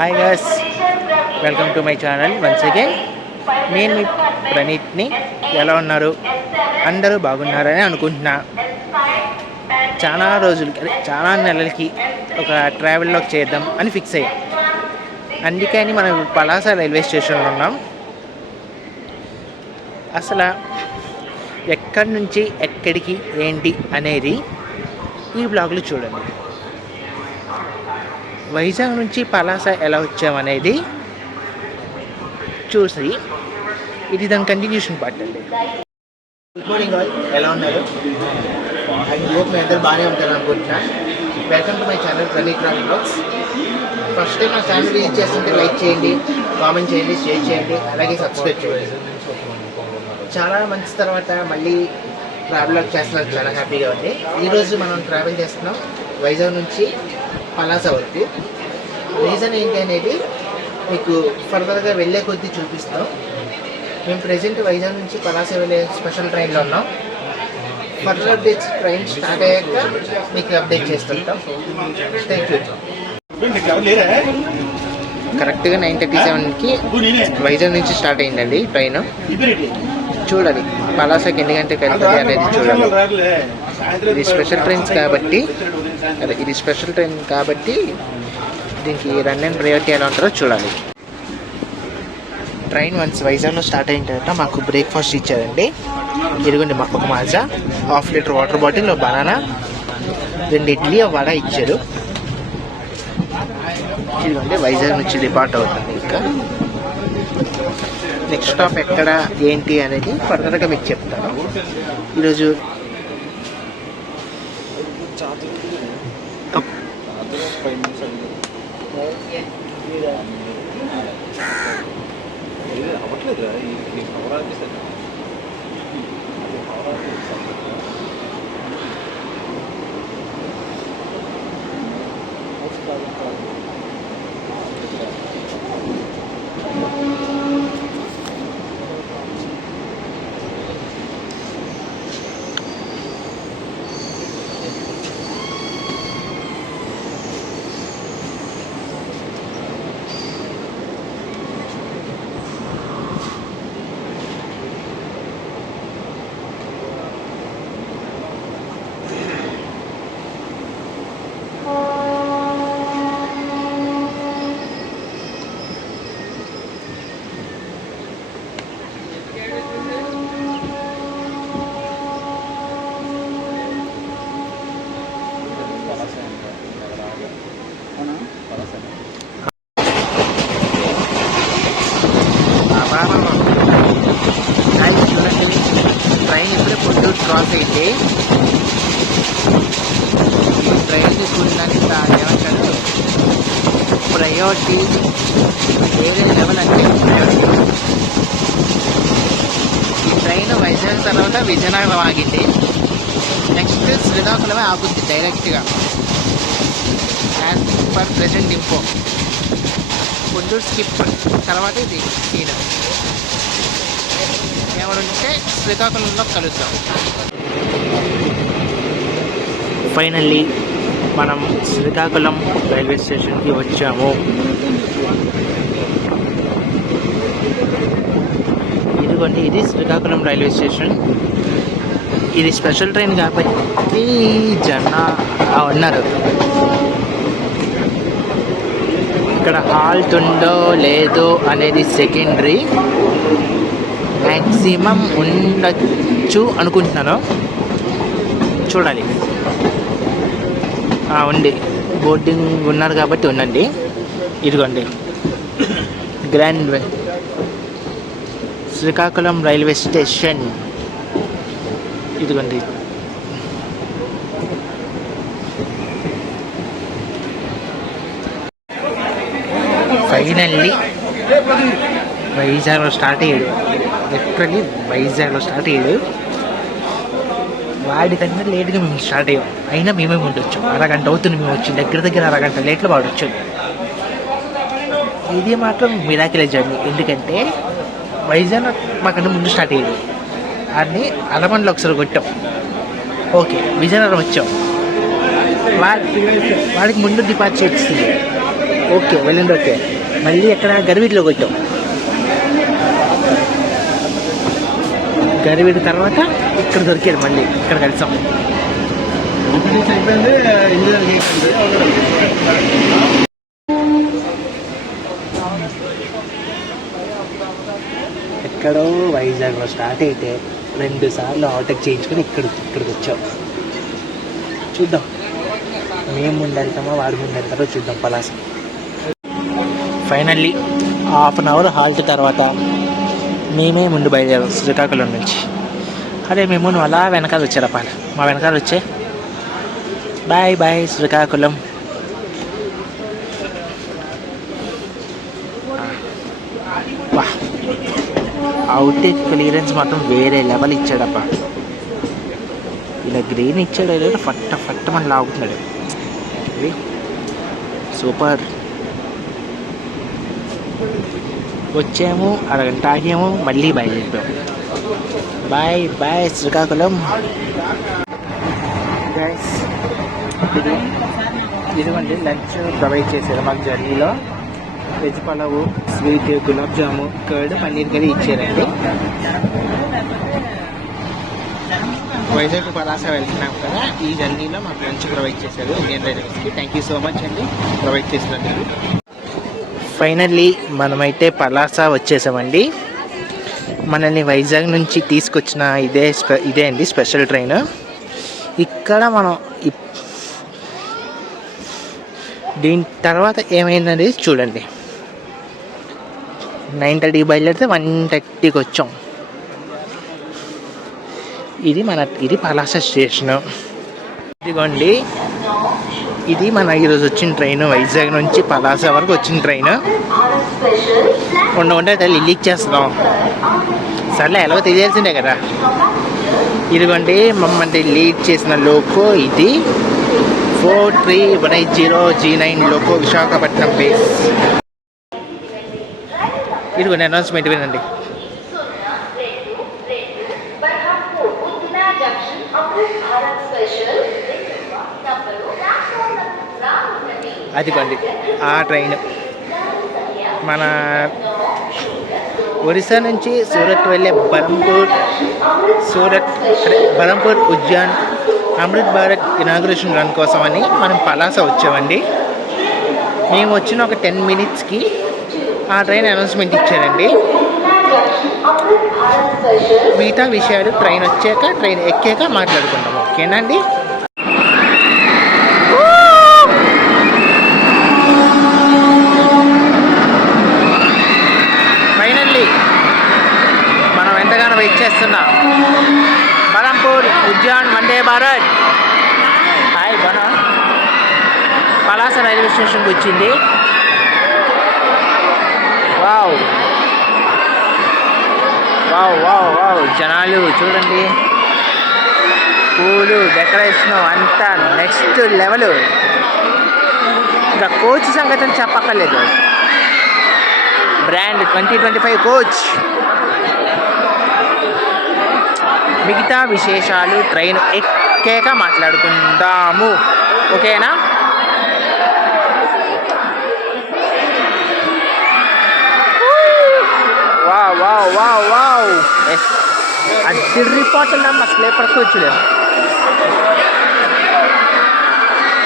Hi guys, welcome to my channel once again. నేను మీ ప్రణీత్ని. ఎలా ఉన్నారు? అందరూ బాగున్నారని అనుకుంటున్నా. చాలా రోజులకి, చాలా నెలలకి ఒక ట్రావెల్లోకి చేద్దాం అని ఫిక్స్ అయ్యాం. అందుకని మనం పలాస రైల్వే స్టేషన్లో ఉన్నాం. అసలు ఎక్కడి నుంచి ఎక్కడికి ఏంటి అనేది ఈ బ్లాగ్లో చూడండి. వైజాగ్ నుంచి పలాస ఎలా వచ్చామనేది చూసి ఇది దాని కంటిన్యూషన్ పార్ట్ అండి. గుడ్ మార్నింగ్ ఆల్, ఎలా ఉన్నారు? ఐ హోప్ మీ అందరూ బాగానే ఉంటారు అనుకుంటున్నా. Welcome to my channel Praneeth Ram blogs. First time నా ఛానల్ విజిట్ చేస్తుంటే లైక్ చేయండి, కామెంట్ చేయండి, షేర్ చేయండి, అలాగే సబ్స్క్రైబ్ చేయండి. చాలా మంచి తర్వాత మళ్ళీ ట్రావెల్ చేస్తున్నారు, చాలా హ్యాపీగా ఉంది. ఈరోజు మనం ట్రావెల్ చేస్తున్నాం వైజాగ్ నుంచి పలాస వరకు. రీజన్ ఏంటి అనేది మీకు ఫర్దర్గా వెళ్ళే కొద్దీ చూపిస్తాం. మేము ప్రెజెంట్ వైజాగ్ నుంచి పలాస వెళ్ళే స్పెషల్ ట్రైన్లో ఉన్నాం. ఫర్దర్ అప్డేట్స్ ట్రైన్ స్టార్ట్ అయ్యాక మీకు అప్డేట్ చేస్తుంటాం. Thank you. కరెక్ట్గా 9:37కి వైజాగ్ నుంచి స్టార్ట్ అయిందండి ట్రైన్. చూడాలి పలాసకి ఎన్ని గంటలకు వెళ్తుంది అనేది చూడాలి. ఇది స్పెషల్ ట్రైన్స్ కాబట్టి, ఇది స్పెషల్ ట్రైన్ కాబట్టి దీనికి రన్ అండ్ ప్రయారిటీ ఎలా ఉంటుందో చూడాలి. ట్రైన్ వన్స్ వైజాగ్లో స్టార్ట్ అయిన తర్వాత మాకు బ్రేక్ఫాస్ట్ ఇచ్చారండి. ఇదిగోండి ఒక Maaza, half litre water bottle, banana, 2 idli, vada ఇచ్చారు. ఇదిగోండి వైజాగ్ నుంచి డిపార్ట్ అవుతుంది. ఇంకా నెక్స్ట్ స్టాప్ ఎక్కడ ఏంటి అనేది ఫర్దర్గా మీకు చెప్తాను. ఈరోజు ట్రైన్ ఇప్పుడే పొద్దున్న క్రాస్ అయితే ట్రైన్ తీసుకుంటానికి ఏమంటారు ప్రయారిటీ వేరే లెవెల్ అంటే ఈ ట్రైన్ వైజాగ్ తర్వాత విజయనగరం ఆగింది. నెక్స్ట్ శ్రీకాకుళమే ఆగుద్ది డైరెక్ట్గా. యాజ్ పర్ ప్రెజెంట్ ఇంఫో పొద్దున్న స్కిప్ తర్వాత ఇది సీన్ ఏమంటే శ్రీకాకుళంలో కలుద్దాం. ఫైనల్లీ మనం శ్రీకాకుళం రైల్వే స్టేషన్కి వచ్చాము. ఇదిగోండి, ఇది శ్రీకాకుళం రైల్వే స్టేషన్. ఇది స్పెషల్ ట్రైన్ కాబట్టి ఉన్నారు. ఇక్కడ హాల్ట్ ఉందో లేదో అనేది సెకండరీ. మ్యాక్సిమం ఉండొచ్చు అనుకుంటున్నాను, చూడాలి. ఉంది, బోర్డింగ్ ఉన్నారు కాబట్టి ఉండండి. ఇదిగోండి గ్రాండ్ శ్రీకాకుళం రైల్వే స్టేషన్. ఇదిగోండి ఫైనల్లీ వైజాగ్లో స్టార్ట్ అయ్యాడు. లిటరల్లీ వైజాగ్లో స్టార్ట్ అయ్యాడు. వాడికన్నా లేట్గా మేము స్టార్ట్ అయ్యాం. అయినా మేమే ఉండొచ్చు, అరగంట అవుతుంది మేము వచ్చి. దగ్గర అరగంట లేట్లో వాడొచ్చు. ఇది మాత్రం మిరాకిల్ జర్నీ. ఎందుకంటే వైజాగ్ మాకన్నా ముందు స్టార్ట్ అయ్యాడు. వాడిని అలమండలో ఒకసారి కొట్టాం. ఓకే, విజయనగరం వచ్చాం. వాడికి ముందు డిపార్చర్ ఇస్తుంది. ఓకే వెళ్ళింది. ఓకే మళ్ళీ ఎక్కడ గరివీడిలో కొట్టాం. గరివీడి తర్వాత ఇక్కడ దొరికాడు, మళ్ళీ ఇక్కడ కలిసాం. ఎక్కడో వైజాగ్లో స్టార్ట్ అయితే 2 సార్లు ఆటోకి చేయించుకొని ఇక్కడికి వచ్చాం. చూద్దాం మేము ముందు వెళ్తామో వాడు ముందు వెళ్తారో చూద్దాం. Palasa finally half an hour halt తర్వాత మేమే ముందు బయలుదేరాం శ్రీకాకుళం నుంచి. అదే మేము నువ్వు అలా వెనకాల వచ్చారప్ప, మా వెనకాల వచ్చే. Bye bye Srikakulam. వా అవుటేక్ క్లియరెన్స్ మాత్రం వేరే లెవెల్ ఇచ్చాడప్ప. ఇలా గ్రీన్ ఇచ్చాడు లేదా ఫట్ట మన లాగుతున్నాడు. సూపర్. వచ్చాము, అరగంట ఆగాము, మళ్ళీ బయలుదేరిపోయాము. Bye bye Srikakulam. గైస్ ఇదిగోండి లంచ్ ప్రొవైడ్ చేశారు మాకు జర్నీలో. Veg pulao, sweet, gulab jamun, curd, paneer curry ఇచ్చారండి. వైజాగ్ పలాస వెళ్తున్నాం కదా, ఈ జర్నీలో మాకు లంచ్ ప్రొవైడ్ చేశారు ఇండియన్ రైల్వేస్కి. థ్యాంక్ యూ సో మచ్ అండి ప్రొవైడ్ చేసినందుకు. ఫైనల్లీ మనమైతే పలాస వచ్చేసామండి. మనల్ని వైజాగ్ నుంచి తీసుకొచ్చిన ఇదే అండి స్పెషల్ ట్రైన్. ఇక్కడ మనం దీని తర్వాత ఏమైందనేది చూడండి. 9:30 బయలుదేరితే 1:30కి వచ్చాం. ఇది పలాస స్టేషను. ఇదిగోండి ఇది మన ఈరోజు వచ్చిన ట్రైన్. వైజాగ్ నుంచి పలాస వరకు వచ్చిన ట్రైన్. ఉండే లీక్ చేస్తున్నాం. సర్లే ఎలాగో తెలియాల్సిందే కదా. ఇదిగోండి మమ్మల్ని లీడ్ చేసిన లోకో ఇది 4380 G9 లోకో విశాఖపట్నం బేస్. ఇదిగోండి అనౌన్స్మెంట్ వినండి. అదిగోండి ఆ ట్రైన్ మన ఒరిస్సా నుంచి సూరత్ వెళ్ళే బరంపూర్ ఉజ్జాన్ అమృత్ భారత్ ఇనాగ్రేషన్ రన్ కోసం అని మనం పలాస వచ్చామండి. మేము వచ్చిన ఒక 10 minutesకి ఆ ట్రైన్ అనౌన్స్మెంట్ ఇచ్చారండి. మిగతా విషయాలు ట్రైన్ ఎక్కాక మాట్లాడుకుంటాం. ఓకేనా అండి? ఫైనల్లీ మనం ఎంతగానో వెయిట్ చేస్తున్నాం. బరంపూర్ ఉజ్జాన్ వందే భారత్. హాయ్ బనా పలాస రైల్వే స్టేషన్కి వచ్చింది. వావ్ వావ్ వావ్ వావ్ జనాలు చూడండి, పూలు, డెకరేషన్ అంతా నెక్స్ట్ లెవెల్. ఇంకా కోచ్ సంగతి చెప్పక్కర్లేదు. Brand 2025 coach. మిగతా విశేషాలు ట్రైన్ ఎక్కాక మాట్లాడుకుందాము. ఓకేనా? వావ్ వావ్ వావ్ వావ్ అది రిపోర్ట్ స్లీపర్ కోచ్లే.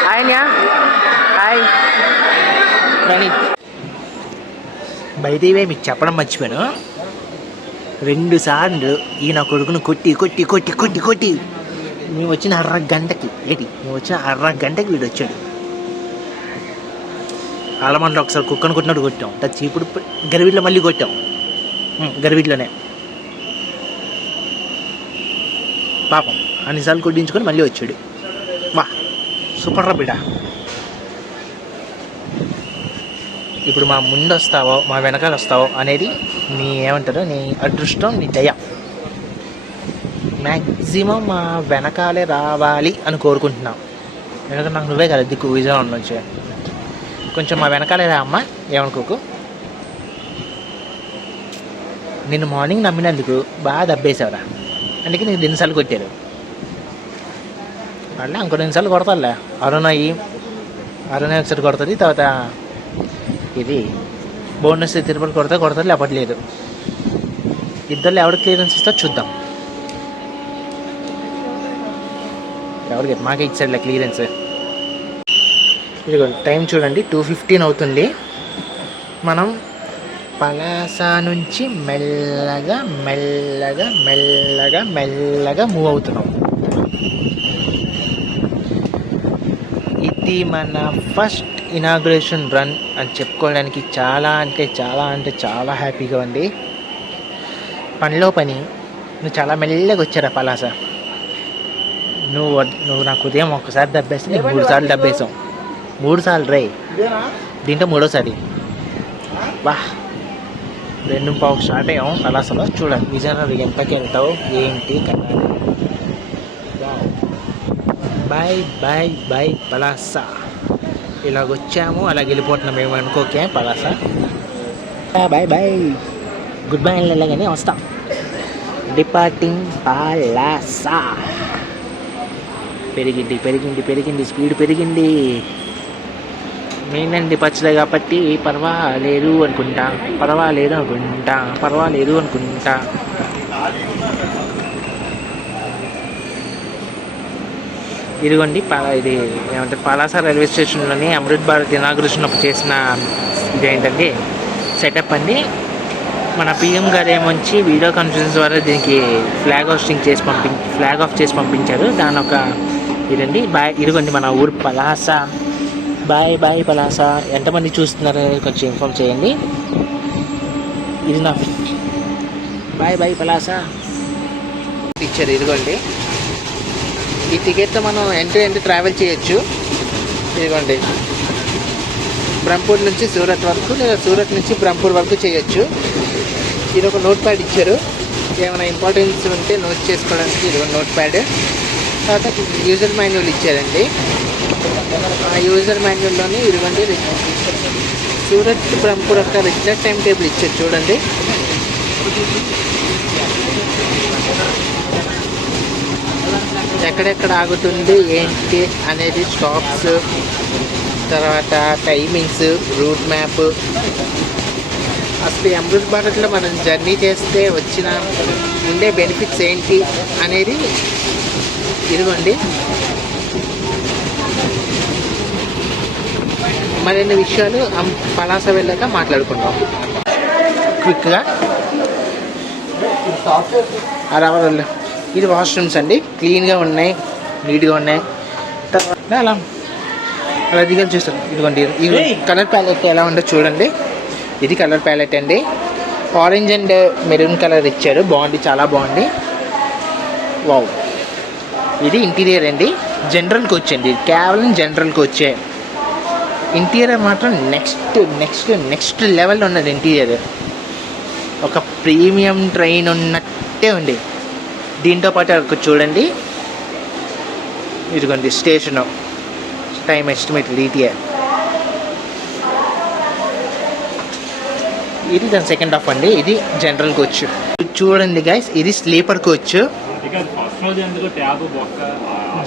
హాయ్నా హాయ్ ప్రణీత్. బయట మీకు చెప్పడం మర్చిపోయాను, 2 సార్లు ఈయన కొడుకును కొట్టి మేము వచ్చిన అరగంటకి వీడు వచ్చాడు. ఆలమండలో ఒకసారి కుక్కను కొట్టినట్టు కొట్టాం. ఇప్పుడు గరివీడిలో మళ్ళీ కొట్టాం. గరివీడిలోనే పాపం అన్నిసార్లు కొట్టించుకొని మళ్ళీ వచ్చాడు. వా సూపర్ రా బిడ్డ. ఇప్పుడు మా ముందు వస్తావో మా వెనకాల వస్తావో అనేది నీ ఏమంటారో నీ అదృష్టం, నీ దయ. మ్యాక్సిమం మా వెనకాలే రావాలి అని కోరుకుంటున్నాం. ఎందుకంటే నాకు నువ్వే కదా దిక్కు విజయవాడ నుంచి. కొంచెం మా వెనకాలే రా అమ్మ, ఏమనుకోకు. నిన్ను మార్నింగ్ నమ్మినందుకు బాగా దబ్బేసావురా, అందుకే నీకు 2 సార్లు కొట్టారు. మళ్ళీ ఇంకో 2 సార్లు కొడతారులే. అరుణ ఒకసారి కొడుతుంది, తర్వాత ఇది బోనస్ తిరుపతి కొడతారు లేకపోతే లేదు. ఇద్దరు ఎవరు క్లియరెన్స్ ఇస్తా చూద్దాం. ఎవరికి మాకే ఇచ్చాడులే క్లియరెన్స్. ఇదిగో టైం చూడండి 2:15 అవుతుంది. మనం పలాస నుంచి మెల్లగా మెల్లగా మెల్లగా మెల్లగా మూవ్ అవుతున్నాం. ఇది మన ఫస్ట్ ఇనాగ్రేషన్ రన్ అని చెప్పుకోవడానికి చాలా అంటే చాలా హ్యాపీగా ఉంది. పనిలో పని నువ్వు చాలా మెల్లగా వచ్చారా పలాస. నువ్వు నాకు ఉదయం ఒకసారి దబ్బేసి 3 సార్లు దబ్బేసాం. 3 సార్లు రై, దీంట్లో 3వసారి. వా 2:15 స్టార్ట్ అయ్యాం పలాసలో. చూడండి విజయనగరం ఎంతకి వెళ్తావు ఏంటి కదా. Bye bye bye Palasa. ఇలాగొచ్చాము అలాగ వెళ్ళిపోతున్నాం మేము అనుకోకే Palasa. Bye bye good bye వెళ్ళగానే వస్తాం. డిపార్టింగ్ పలాస. పెరిగింది స్పీడ్ పెరిగింది. మెయినండి పచ్చలే కాబట్టి పర్వాలేదు అనుకుంటా. ఇదిగోండి ఇది ఏమంటే పలాస రైల్వే స్టేషన్లోని అమృత్ భారత్ ఇనాగ్రేషన్ అప్పుడు చేసిన ఇదేంటండి సెటప్ అండి. మన పిఎం గారు ఏమొచ్చి వీడియో కాన్ఫరెన్స్ ద్వారా దీనికి ఫ్లాగ్ ఆఫ్ చేసి పంపించారు. దాని ఒక ఇదండి. ఇదిగోండి మన ఊరు పలాస. Bye bye Palasa. ఎంతమంది చూస్తున్నారో కొంచెం ఇన్ఫార్మ్ చేయండి. ఇది నా బాయ్ బాయ్ పలాస ఇచ్చారు. ఇదిగోండి ఈ టికెట్తో మనం ఎంట్రీ ట్రావెల్ చేయొచ్చు. ఇదిగోండి బ్రహ్మపూర్ నుంచి సూరత్ వరకు లేదా సూరత్ నుంచి బ్రహ్మపూర్ వరకు చేయొచ్చు. ఇది ఒక నోట్ ప్యాడ్ ఇచ్చారు. ఏమైనా ఇంపార్టెన్స్ ఉంటే నోట్ చేసుకోవడానికి ఇది ఒక నోట్ ప్యాడ్. తర్వాత యూజర్ మాన్యువల్ ఇచ్చారండి. ఆ యూజర్ మాన్యువల్లోని ఇదిగోండి సూరత్ బ్రహ్మపూర్ యొక్క రెగ్యులర్ టైం టేబుల్ ఇచ్చారు. చూడండి ఎక్కడెక్కడ ఆగుతుంది ఏంటి అనేది, స్టాప్స్, తర్వాత టైమింగ్స్, రూట్ మ్యాప్. అసలు అమృత్ భారత్లో మనం జర్నీ చేస్తే వచ్చిన ఉండే బెనిఫిట్స్ ఏంటి అనేది ఇదిగోండి. మరిన్ని విషయాలు పలాస వెళ్ళాక మాట్లాడుకుంటాం క్విక్గా. అరవై ఇది వాష్రూమ్స్ అండి. క్లీన్గా ఉన్నాయి, నీట్గా ఉన్నాయి. తర్వాత అలా దిగాలి చూస్తారు. ఇదిగోండి ఇది కలర్ ప్యాలెట్ ఎలా ఉందో చూడండి. ఇది కలర్ ప్యాలెట్ అండి. ఆరెంజ్ అండ్ మెరూన్ కలర్ ఇచ్చారు. బాగుంది, చాలా బాగుంది. వావ్. ఇది ఇంటీరియర్ అండి. జనరల్ కోచ్ అండి, కేవలం జనరల్ కోచే. ఇంటీరియర్ మాత్రం నెక్స్ట్ లెవెల్లో ఉన్నది. ఇంటీరియర్ ఒక ప్రీమియం ట్రైన్ ఉన్నట్టే ఉంది. దీంతో పాటు అక్కడ చూడండి ఇదిగోండి స్టేషను, టైం ఎస్టిమేట్ ఈటీఆర్. ఇది దాని సెకండ్ హాఫ్ అండి. ఇది జనరల్ కోచ్. చూడండి గైస్, ఇది స్లీపర్ కోచ్.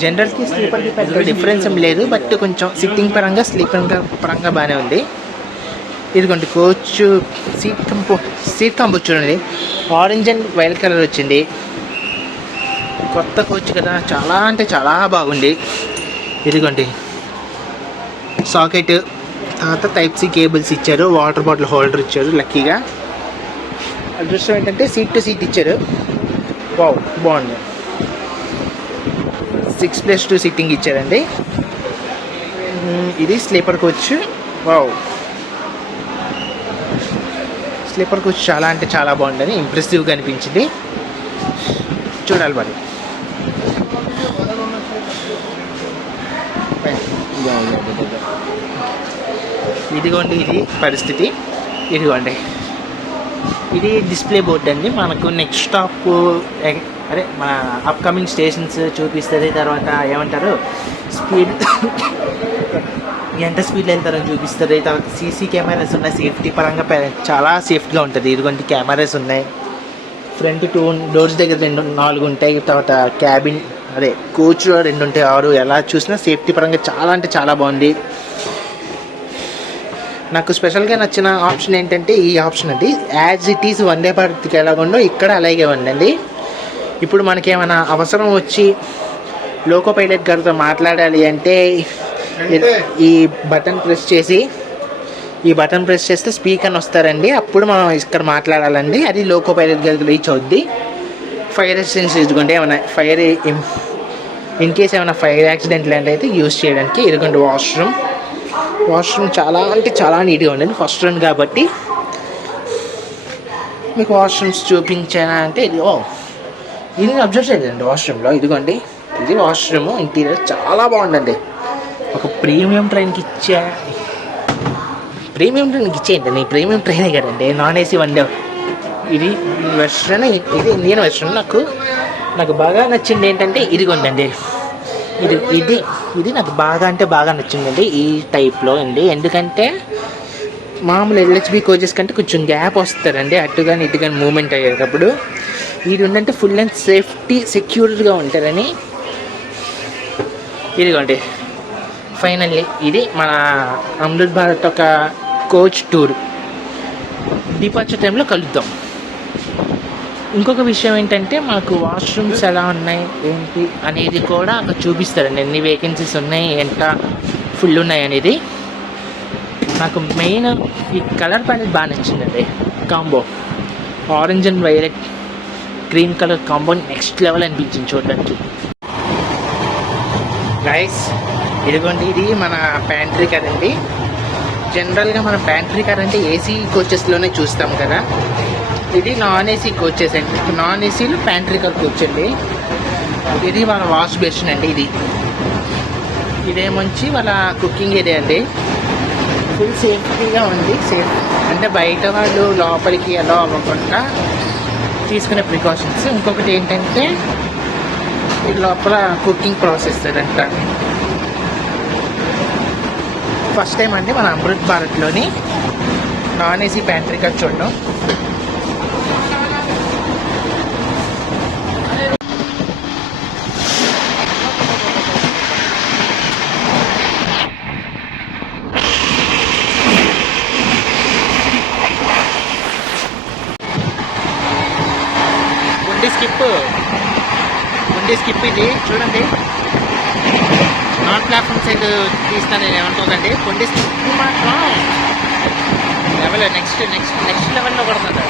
జనరల్కి స్లీపర్కి పెద్ద డిఫరెన్స్ ఏం లేదు, బట్ కొంచెం సిట్టింగ్ పరంగా స్లీపర్ పరంగా బాగానే ఉంది. ఇదిగోండి కోచ్ సీట్ కంపోజ్ చూడండి. ఆరెంజ్ అండ్ వైలెట్ కలర్ వచ్చింది. కొత్త కోచ్ కదా, చాలా అంటే చాలా బాగుంది. ఇదిగోండి సాకెట్, తర్వాత టైప్ సి కేబుల్స్ ఇచ్చారు. వాటర్ బాటిల్ హోల్డర్ ఇచ్చారు. లక్కీగా అదృష్టం ఏంటంటే సీట్ టు సీట్ ఇచ్చారు. వావ్, బాగుంది. 6+2 సిట్టింగ్ ఇచ్చారండి. ఇది sleeper coach. Wow, sleeper coach చాలా అంటే చాలా బాగుందని, ఇంప్రెసివ్గా అనిపించింది. చూడాలి మరి. ఇదిగోండి ఇది పరిస్థితి. ఇదిగోండి ఇది డిస్ప్లే బోర్డ్ అండి. మనకు నెక్స్ట్ స్టాప్ మన అప్కమింగ్ స్టేషన్స్ చూపిస్తుంది. తర్వాత ఏమంటారు స్పీడ్ ఎంత స్పీడ్లో వెళ్తారని చూపిస్తుంది. తర్వాత సీసీ కెమెరాస్ ఉన్నాయి. సేఫ్టీ పరంగా చాలా సేఫ్గా ఉంటుంది. ఇదిగోండి కెమెరాస్ ఉన్నాయి. ఫ్రంట్ 2 డోర్స్ దగ్గర 4 ఉంటాయి. తర్వాత క్యాబిన్ కోచ్లో 2 ఉంటాయి, 6. ఎలా చూసినా సేఫ్టీ పరంగా చాలా అంటే చాలా బాగుంది. నాకు స్పెషల్గా నచ్చిన ఆప్షన్ ఏంటంటే ఈ ఆప్షన్ అండి. యాజ్ ఇట్ ఈజ్ వందే భారత్కి ఎలాగుండో ఇక్కడ అలాగే ఉందండి. ఇప్పుడు మనకేమైనా అవసరం వచ్చి లోకో పైలట్ గారితో మాట్లాడాలి అంటే ఈ బటన్ ప్రెస్ చేస్తే స్పీకర్ వస్తారండి. అప్పుడు మనం ఇక్కడ మాట్లాడాలండి. అది లోకో పైలట్ గారికి రీచ్ అవుద్ది. ఫైర్ ఎక్స్టెన్షన్ ఇదిగోండి, ఏమైనా ఫైర్ ఇన్ కేస్ ఏమైనా ఫైర్ యాక్సిడెంట్ లాంటి అయితే యూజ్ చేయడానికి. ఇదిగోండి వాష్రూమ్ చాలా అంటే చాలా నీట్గా ఉండండి. ఫస్ట్ రన్ కాబట్టి మీకు వాష్రూమ్స్ చూపించానా అంటే ఇది అబ్జర్వ్ చేయండి. వాష్రూమ్లో ఇదిగోండి, ఇది వాష్రూమ్ ఇంటీరియర్ చాలా బాగుందండి. ఒక ప్రీమియం ట్రైన్కి ఇచ్చేయండి. నీ ప్రీమియం ట్రైనే కదండి, నాన్ ఏసీ వన్ డే. ఇది వెస్ట్రన్, ఇది ఇండియన్ వెస్ట్రన్. నాకు బాగా నచ్చింది ఏంటంటే ఇదిగోండి, ఇది నాకు బాగా నచ్చిందండి ఈ టైప్లో అండి. ఎందుకంటే మామూలు ఎల్హెచ్బి కోచెస్ కంటే కొంచెం గ్యాప్ వస్తారండి అటు కానీ ఇటు కానీ మూవ్మెంట్ అయ్యేటప్పుడు. ఇది ఉందంటే ఫుల్ అండ్ సెక్యూర్గా ఉంటారని. ఇదిగోండి ఫైనల్లీ ఇది మన అమృత్ భారత్ ఒక కోచ్ టూర్. డిపార్చర్ టైంలో కలుద్దాం. ఇంకొక విషయం ఏంటంటే మనకు వాష్రూమ్స్ ఎలా ఉన్నాయి ఏంటి అనేది కూడా అక్కడ చూపిస్తారండి. ఎన్ని వేకెన్సీస్ ఉన్నాయి, ఎంత ఫుల్ ఉన్నాయి అనేది. నాకు మెయిన్ ఈ కలర్ ప్యాలెట్ బాగా నచ్చిందండి. Combo orange and violet green colour combo next level అనిపించింది చూడడానికి. గైస్ ఇదిగోండి, ఇది మన ప్యాంట్రీ కార్ అండి. జనరల్గా మన ప్యాంట్రీ కార్ అంటే ఏసీ కోచెస్లోనే చూస్తాం కదా. ఇది నాన్ ఏసీ కోచెస్ అండి. నాన్ ఏసీలో ప్యాంట్రీ కార్ కోచ్ అండి. ఇది మన వాష్ బేసిన్ అండి. ఇదేమొచ్చి వాళ్ళ కుకింగ్ ఏరియా అండి. ఫుల్ సేఫ్టీగా ఉంది. సేఫ్ అంటే బయట వాళ్ళు లోపలికి ఎలా అవ్వకుండా తీసుకునే ప్రికాషన్స్. ఇంకొకటి ఏంటంటే ఈ లోపల కుకింగ్ ప్రాసెస్ అంట. ఫస్ట్ టైం అండి మన అమృత్ భారత్లోని నాన్ ఏసీ ప్యాంట్రీ కార్ చూడడం. స్కిప్ ఇది చూడండి. నాన్ ప్లాట్ఫామ్ సైడ్ తీస్తాను నేను ఏమనుకోకండి. కొండి స్కిప్ మాత్రం లెవెల్ నెక్స్ట్ లెవెల్లో పడుతుంది.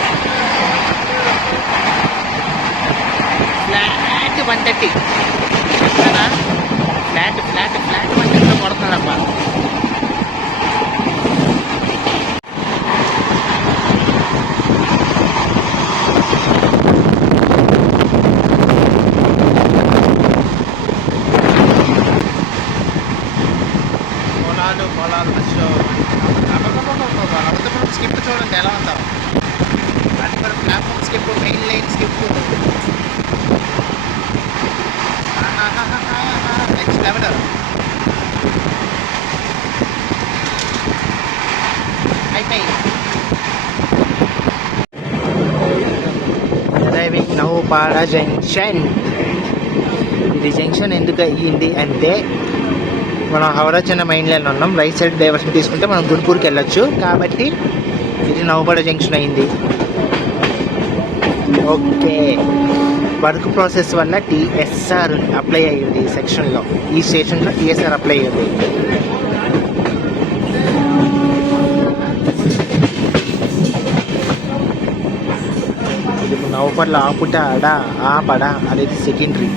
ఫ్లాట్ 130 ఫ్లాట్ 130లో పడుతుందమ్మా. స్కిప్ చూడండి ఎలా ఉందో. అది కూడా platform skip, main line skip, next level. అయిపోయి డ్రైవింగ్ నౌపాడ జంక్షన్. ఇది జంక్షన్ ఎందుకు అయ్యింది అంటే మనం హౌరా చిన్న మైన్ లైన్లో ఉన్నాం. రైట్ సైడ్ డైవర్షన్ తీసుకుంటే మనం గుంటూరుకి వెళ్ళొచ్చు. కాబట్టి ఇది నౌపాడ జంక్షన్ అయింది. ఓకే, వర్క్ ప్రాసెస్ వల్ల టీఎస్ఆర్ అప్లై అయ్యింది ఈ సెక్షన్లో. ఈ స్టేషన్లో టీఎస్ఆర్ అప్లై అయ్యింది. ఇది నౌపడలో ఆపుట అడా ఆపడ అనేది సెకండరీ.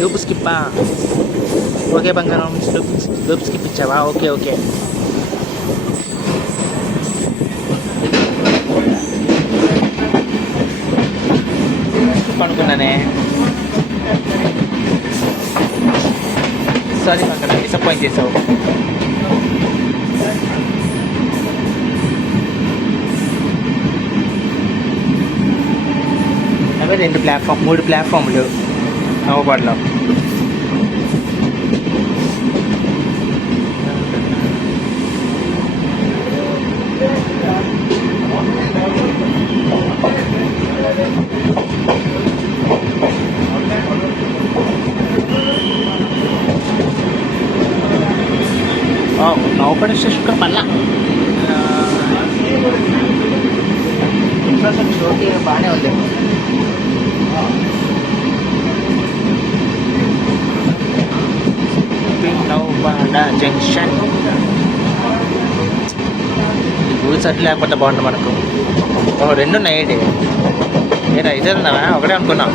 లూప్ స్కిప్పా? ఓకే బంగారం, లూప్ స్కిప్ ఇచ్చావా? ఓకే అనుకున్నానే. సారీ బంగారం, డిసప్పాయింట్ చేసావు. అవే 3 ప్లాట్ఫామ్లు నవపాడలో. లోపల స్టేషన్ పల్లా ఇన్ఫ్రాస్ట్రక్చర్ ఓకే బాగానే ఉంది. నౌబాడా జంక్షన్ గూడ్స్ అట్లా లేకపోతే బాగుంటుంది మనకు. రెండు ఉన్నాయి ఏంటి నేను అయితే ఉన్నావా ఒకటే అనుకున్నా.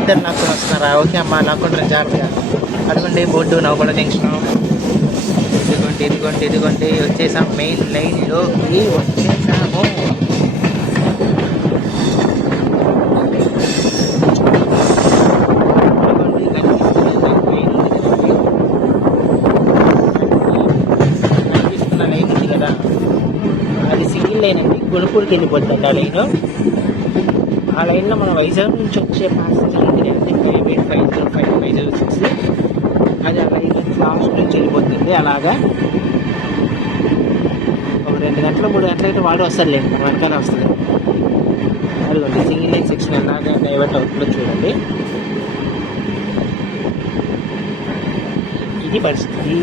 ఇద్దరు నాకు వస్తున్నారా? ఓకే అమ్మా నాకు జాగ్రత్తగా. అదిగోండి బోర్డు నౌబాడా జంక్షన్. ఇదిగోండి వచ్చేసాం, మెయిన్ లైన్లోకి వచ్చేసాము. కనిపిస్తున్న లైన్ ఉంది కదా, అది సింగిల్ లైన్ అండి. గుణపూర్కి వెళ్ళిపోతుంది ఆ లైన్. ఆ లైన్లో మన వైజాగ్ నుంచి వచ్చే ప్యాసింజర్ ఉంది అంటే 505, 506. అది ఆ లైన్ లాస్ట్ నుంచి వెళ్ళిపోతుంది. అలాగా ఒక 2 గంటలు 3 గంటలు అయితే వాడు వస్తారు లేండి, మన వెనకాల వస్తుంది. అదిగోండి సింగిల్ లైన్ సెక్షన్ ఎలాగా డైవర్ట్ అవుతుందో చూడండి. ఇది పరిస్థితి.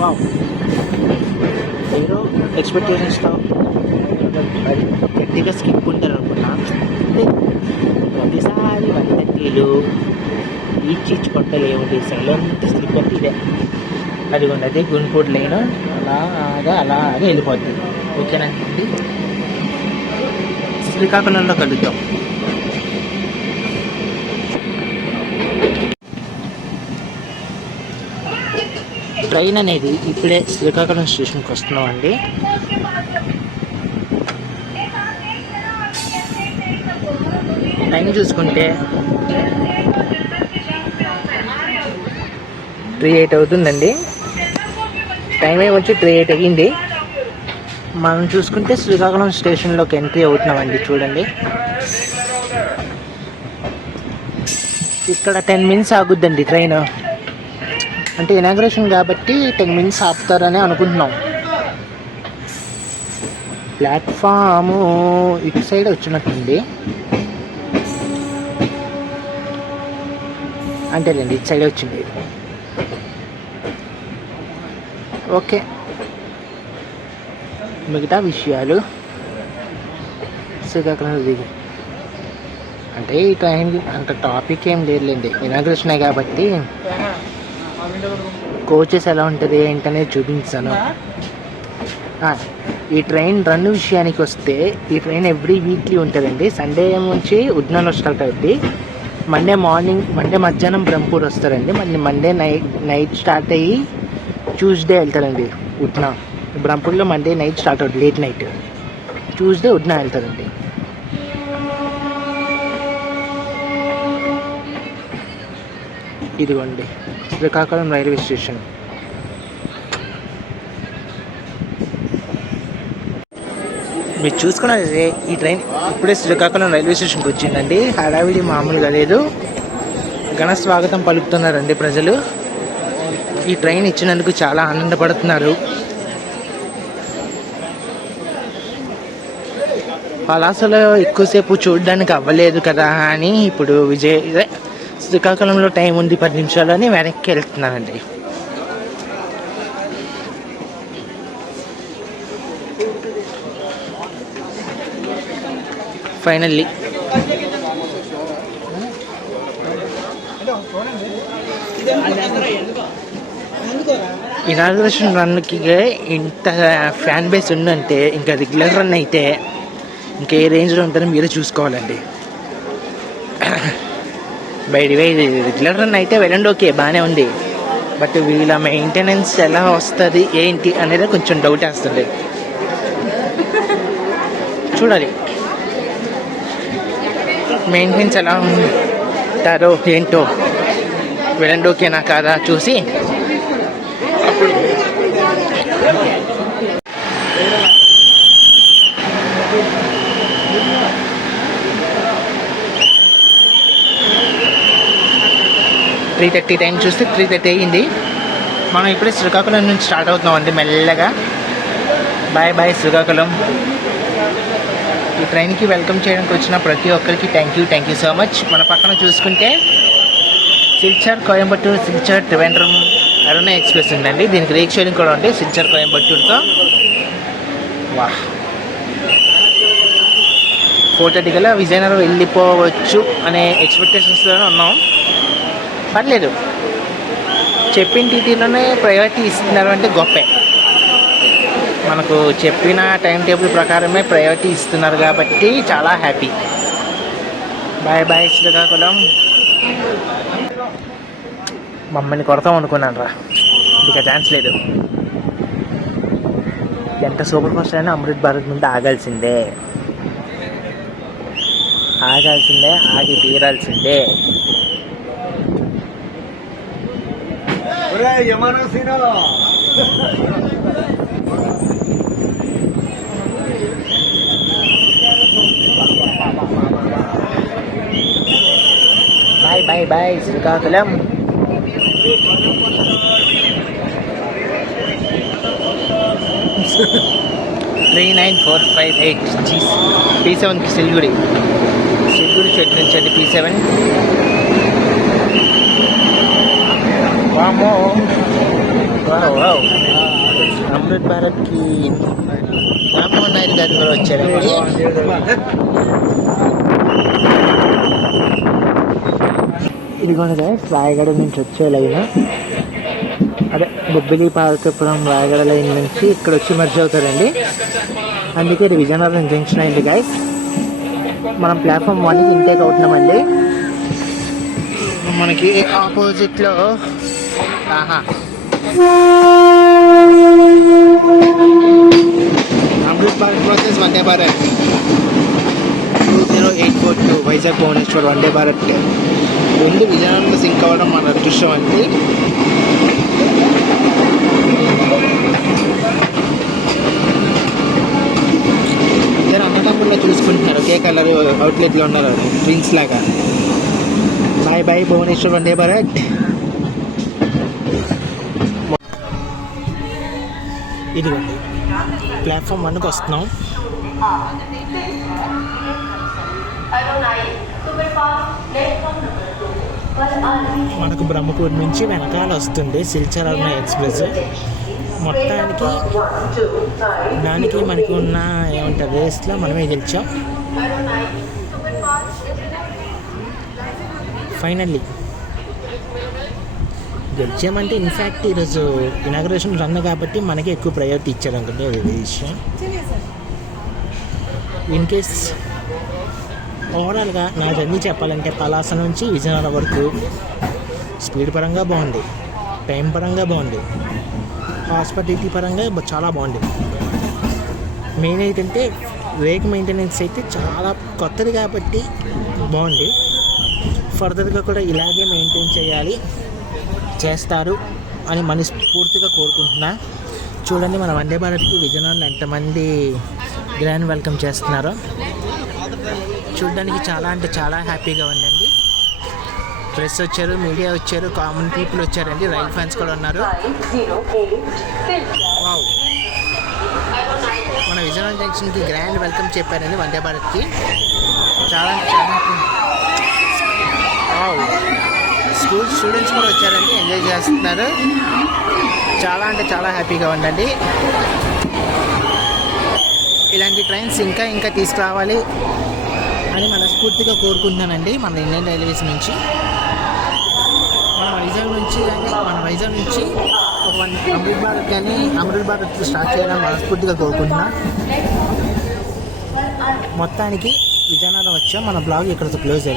వావ్, మీరు ఎక్స్పెక్టేషన్స్తో గట్టిగా స్కిప్ ఉంటారు అనుకున్నా. ప్రతిసారి 130 ఈచ్ కొట్టలు ఏమిటి సైలెంట్ స్లిప్ అంటే ఇదే. అదిగోండి అదే గుంటూరు లైన్ అలాగా వెళ్ళిపోద్ది. ఓకేనా అండి, శ్రీకాకుళంలో కలుద్దాం. ట్రైన్ అనేది ఇప్పుడే శ్రీకాకుళం స్టేషన్కి వస్తున్నాం అండి. టైం చూసుకుంటే 3:08 అవుతుందండి. టైం ఏమొచ్చి 3:08 అయ్యింది. మనం చూసుకుంటే శ్రీకాకుళం స్టేషన్లోకి ఎంట్రీ అవుతున్నామండి. చూడండి ఇక్కడ 10 minutes ఆగుద్దండి ట్రైన్. అంటే ఇనాగ్రేషన్ కాబట్టి 10 minutes ఆపుతారని అనుకుంటున్నాం. ప్లాట్ఫాము ఇటు సైడ్ వచ్చినట్టుంది. అంతేలేండి, ఇటు సైడ్ వచ్చింది. ఓకే, మిగతా విషయాలు శ్రీకాకుళంలో దిగి అంటే ఈ ట్రైన్ అంత టాపిక్ ఏం లేదులేండి, ఇనాగ్రేషనే కాబట్టి. కోచెస్ ఎలా ఉంటుంది ఏంటనేది చూపించాను. ఈ ట్రైన్ రన్ విషయానికి వస్తే ఈ ట్రైన్ ఎవ్రీ వీక్లీ ఉంటుందండి. సండే నుంచి ఉద్నాలో స్టార్ట్ అవుద్ది. మండే మధ్యాహ్నం బ్రహ్మపూర్ వస్తారండి. మళ్ళీ మండే నైట్ స్టార్ట్ అయ్యి ట్యూస్డే వెళ్తారండి ఉడ్నా. బ్రహ్మపూర్లో మండే నైట్ స్టార్ట్ అవుతుంది, లేట్ నైట్. ట్యూస్డే ఉడ్నా వెళ్తారండి. ఇదిగోండి శ్రీకాకుళం రైల్వే స్టేషన్. మీరు చూసుకున్నది ఈ ట్రైన్ ఇప్పుడే శ్రీకాకుళం రైల్వే స్టేషన్కి వచ్చిందండి. హడావిడి మామూలుగా లేదు, ఘన స్వాగతం పలుకుతున్నారండి ప్రజలు. ఈ ట్రైన్ ఇచ్చినందుకు చాలా ఆనందపడుతున్నారు. పలాసలో ఎక్కువసేపు చూడడానికి అవ్వలేదు కదా అని ఇప్పుడు శ్రీకాకుళంలో టైం ఉంది 10 నిమిషాలు అని వెనక్కి వెళ్తున్నానండి. ఫైనల్లీ ఇనాగ్రేషన్ రన్కి ఇంత ఫ్యాన్ బేస్ ఉందంటే ఇంకా రెగ్యులర్ రన్ అయితే ఇంకా ఏ రేంజ్లో ఉంటుందో మీరే చూసుకోవాలండి. బయట రెగ్యులర్ రన్ అయితే వెళ్ళండి, ఓకే బాగానే ఉంది. బట్ వీళ్ళ మెయింటెనెన్స్ ఎలా వస్తుంది ఏంటి అనేది కొంచెం డౌట్ వేస్తుంది. చూడాలి మెయింటెనెన్స్ ఎలా ఉంటారో ఏంటో. వెళ్ళండి ఓకేనా కాదా చూసి అప్పుడు 3:30 టైం చూస్తే 3:30 అయ్యింది. మనం ఇప్పుడే శ్రీకాకుళం నుంచి స్టార్ట్ అవుతున్నామండి మెల్లగా. Bye bye Srikakulam. ఈ ట్రైన్కి వెల్కమ్ చేయడానికి వచ్చిన ప్రతి ఒక్కరికి థ్యాంక్ యూ సో మచ్. మన పక్కన చూసుకుంటే సిల్చర్ కోయంబత్తూర్, సిల్చర్ ట్రివేండ్రం అరుణ ఎక్స్ప్రెస్ ఉందండి. దీనికి రేక్ షేరింగ్ కూడా ఉంది సిల్చర్ కోయంబత్తూర్తో. వా 4:30 కల్లా విజయనగరం వెళ్ళిపోవచ్చు అనే ఎక్స్పెక్టేషన్స్లోనే ఉన్నాం. పర్లేదు, చెప్పిన టీటీలోనే ప్రయారిటీ ఇస్తున్నారు అంటే గొప్పే. మనకు చెప్పిన టైం టేబుల్ ప్రకారమే ప్రయారిటీ ఇస్తున్నారు కాబట్టి చాలా హ్యాపీ. Bye bye Srikakulam. మమ్మల్ని కొడతాం అనుకున్నాను రా, ఇక ఛాన్స్ లేదు. ఎంత సూపర్ ఫాస్ట్ అయినా అమృత్ భారత్ ముందు ఆగాల్సిందే, ఆగి తీరాల్సిందే. Bye bye bye Srikakulam. Three 9-4-5-8 P7కి సిల్గుడి చెట్టు నుంచి అండి. P7 వామో. వావ్ అమృత్ భారత్కి రామ్మోహన్ నాయుడు గారు కూడా వచ్చారండి. ఇదిగోనగా రాయగడ నుంచి వచ్చే లైన్, అదే బొబ్బిలి పార్వతీపురం రాయగడ లైన్ నుంచి ఇక్కడ వచ్చి మర్జ్ అవుతారండి. అందుకే ఇది విజయనగరం జంక్షన్ అయింది గైస్. మనం ప్లాట్ఫామ్ 1కి ఇంటేక్ అవుతున్నామండి. మనకి ఆపోజిట్లో అమృత్ భారత్ ప్రాసెస్ వందే భారత్ 20842 వైజాగ్ భువనేశ్వర్ వందే భారత్ రెండు విజయనగరంలో సింక్ అవ్వడం మన అదృష్టం అండి. ఇద్దరు అన్నదమ్ముల్లో చూసుకుంటున్నారు, ఒకే కలర్ అవుట్లెట్లో ఉన్నారు ట్విన్స్ లాగా. Bye bye Bhubaneswar Vande Bharat. ఇదిగోండి ప్లాట్ఫామ్ 1కి వస్తున్నాం. మనకు బ్రహ్మపూర్ నుంచి వెనకాల వస్తుంది సిల్చర్ అరుణ ఎక్స్ప్రెస్. మొత్తానికి దానికి మనకి ఉన్న ఏమంటారు రేస్లో మనమే గెలిచాం ఫైనల్లీ. గెలిచామంటే ఇన్ఫ్యాక్ట్ ఈరోజు ఇనాగ్రేషన్ రన్ కాబట్టి మనకి ఎక్కువ ప్రయారిటీ ఇచ్చారు అనుకుంటే అది విషయం. ఇన్ కేస్ ఓవరాల్గా నా జర్నీ చెప్పాలంటే పలాస నుంచి విజయనగరం వరకు స్పీడ్ పరంగా బాగుంది, టైం పరంగా బాగుంది, హాస్పిటాలిటీ పరంగా చాలా బాగుంది. మెయిన్ ఏంటంటే వేక్ మెయింటెనెన్స్ అయితే చాలా కొత్తది కాబట్టి బాగుంది. ఫర్దర్గా కూడా ఇలాగే మెయింటైన్ చేస్తారు అని మనస్ఫూర్తిగా కోరుకుంటున్నా. చూడండి మన వందే భారత్కి విజయనగరంలో ఎంతమంది గ్రాండ్ వెల్కమ్ చేస్తున్నారో చూడడానికి చాలా అంటే చాలా హ్యాపీగా ఉందండి. ప్రెస్ వచ్చారు, మీడియా వచ్చారు, కామన్ పీపుల్ వచ్చారండి, రైల్ ఫ్యాన్స్ కూడా ఉన్నారు. వావ్, మన విజయనగరం జంక్షన్కి గ్రాండ్ వెల్కమ్ చెప్పారండి వందే భారత్కి. చాలా అంటే చాలా వావ్. స్కూల్ స్టూడెంట్స్ కూడా వచ్చారండి, ఎంజాయ్ చేస్తున్నారు. చాలా అంటే చాలా హ్యాపీగా ఉందండి. ఇలాంటి ట్రైన్స్ ఇంకా తీసుకురావాలి అని మనస్ఫూర్తిగా కోరుకుంటున్నానండి మన ఇండియన్ రైల్వేస్ నుంచి. మన వైజాగ్ నుంచి ఒక అమృత్ భారత్ కానీ అమృత్ భారత్ స్టార్ట్ చేయాలని మనస్ఫూర్తిగా కోరుకుంటున్నా. మొత్తానికి విజయనగరం వచ్చాం. మన బ్లాగ్ ఇక్కడతో క్లోజ్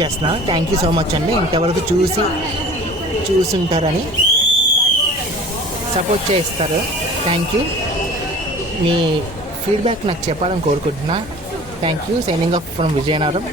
చేస్తున్నాను. థ్యాంక్ యూ సో మచ్ అండి. ఇంతవరకు చూసుంటారని సపోర్ట్ చేస్తారు. Thank you. మీ ఫీడ్బ్యాక్ నాకు చెప్పాలని కోరుకుంటున్నా. Thank you. Signing off from Vizianagaram.